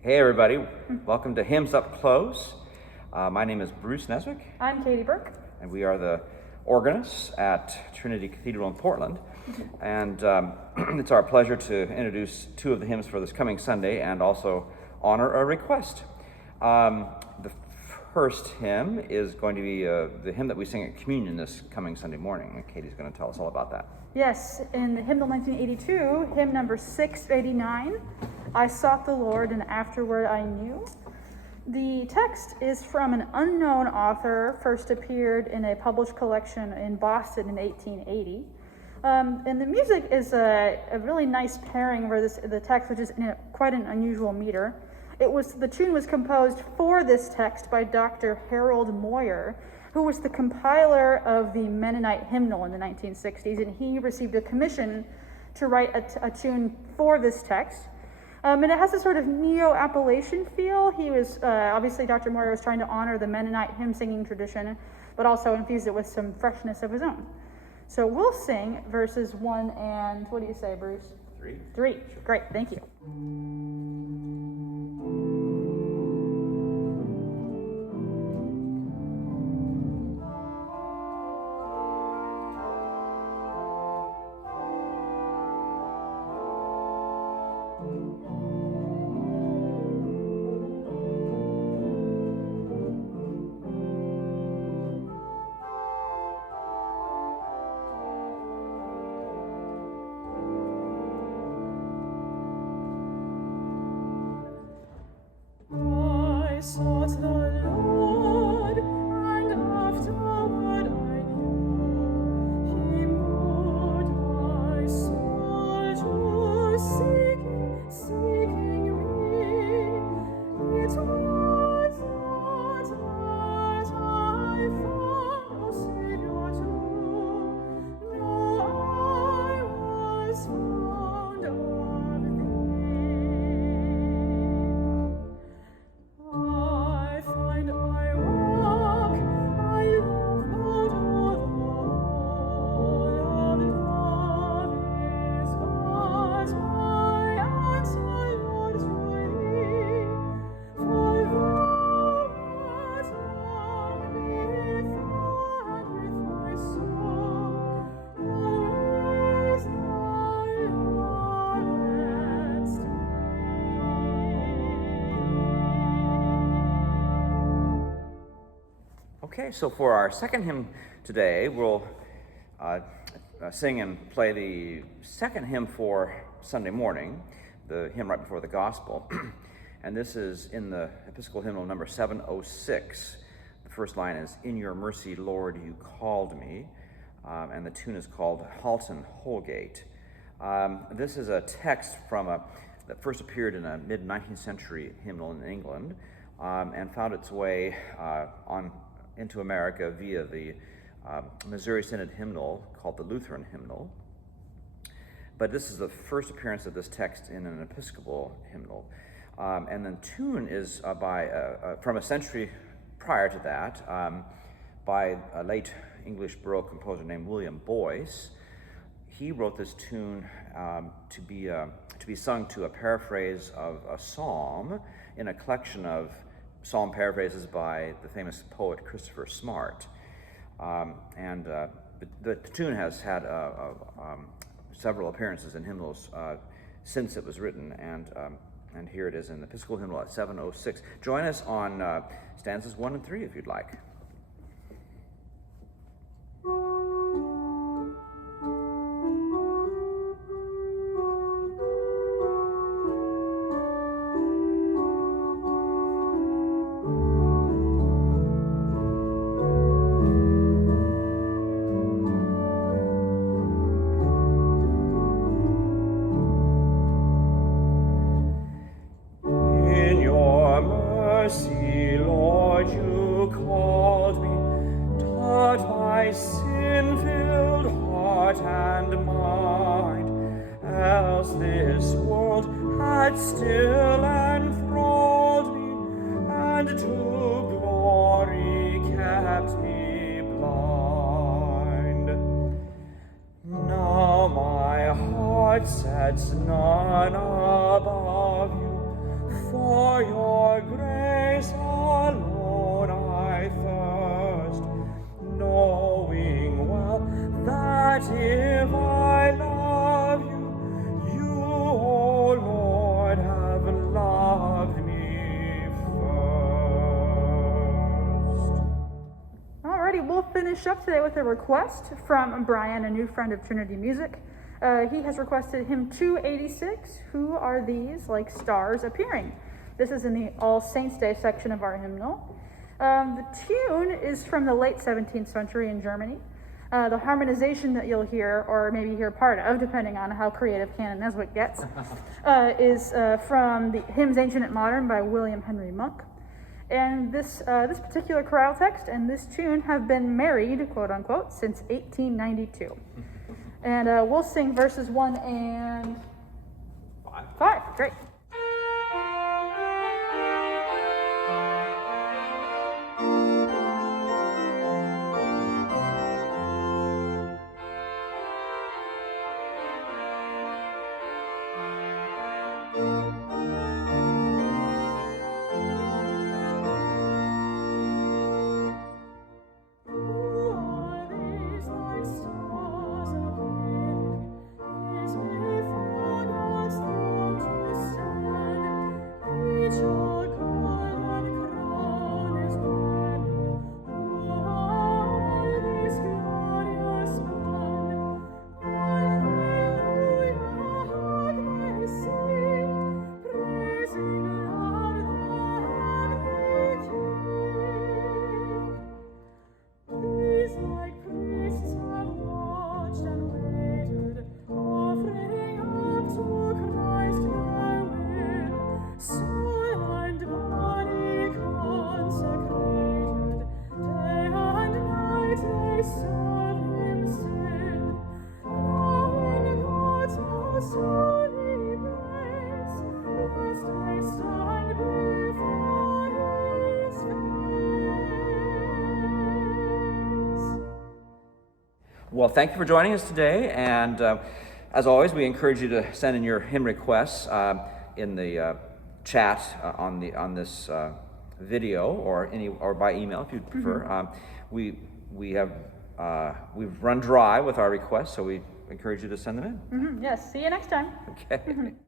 Hey everybody, welcome to Hymns Up Close. My name is Bruce Neswick. I'm Katie Burk. And we are the organists at Trinity Cathedral in Portland. And it's our pleasure to introduce two of the hymns for this coming Sunday and also honor a request. The first hymn is going to be the hymn that we sing at communion this coming Sunday morning. And Katie's going to tell us all about that. Yes, in the hymnal 1982, hymn number 689, I sought the Lord and afterward I knew. The text is from an unknown author, first appeared in a published collection in Boston in 1880. And the music is a really nice pairing for the text, which is in quite an unusual meter. The tune was composed for this text by Dr. Harold Moyer, who was the compiler of the Mennonite hymnal in the 1960s, and he received a commission to write a tune for this text. And it has a sort of neo-Appalachian feel. He was, obviously Dr. Moyer was trying to honor the Mennonite hymn singing tradition, but also infuse it with some freshness of his own. So we'll sing verses 1 and, what do you say, Bruce? 3. Great, thank you. I sought the Lord, and afterward I knew. He moved my soul to seeking me. It was not that I found a Savior true, no, I was found of thee. I find I walk, I love but all of love is but my answer, Lord, to thee. For thou art long before, and with my soul thou is thy lowest me. Okay, so for our second hymn today, we'll sing and play the second hymn for Sunday morning, the hymn right before the gospel. And this is in the Episcopal hymnal number 706. The first line is, "In your mercy, Lord, you called me." And the tune is called Halton Holgate. This is a text from that first appeared in a mid-19th century hymnal in England and found its way into America via the Missouri Synod hymnal called the Lutheran hymnal. But this is the first appearance of this text in an Episcopal hymnal. And the tune is from a century prior to that by a late English Baroque composer named William Boyce. He wrote this tune to be sung to a paraphrase of a psalm in a collection of psalm paraphrases by the famous poet Christopher Smart. The tune has had several appearances in hymnals since it was written, and here it is in the Episcopal hymnal at 706. Join us on stanzas 1 and 3 if you'd like. In your mercy, Lord, you called me, taught my sin-filled heart and mind, else this world had still enthralled me, and to glory kept me blind. Now my heart sets none above you, for your grace alone I thirst, knowing well that if I love you, you, O Lord, have loved me first. Alrighty, we'll finish up today with a request from Brian, a new friend of Trinity Music. He has requested hymn 286, Who Are These Like Stars Appearing? This is in the All Saints' Day section of our hymnal. The tune is from the late 17th century in Germany. The harmonization that you'll hear, or maybe hear part of, depending on how creative Canon Neswick gets, is from the Hymns Ancient and Modern by William Henry Monk. And this particular chorale text and this tune have been married, quote unquote, since 1892. And we'll sing verses 1 and 5. Great. Well, thank you for joining us today, and as always, we encourage you to send in your hymn requests in the chat on this video, or by email if you'd prefer. We've run dry with our requests, so we encourage you to send them in. Yes, see you next time. Okay.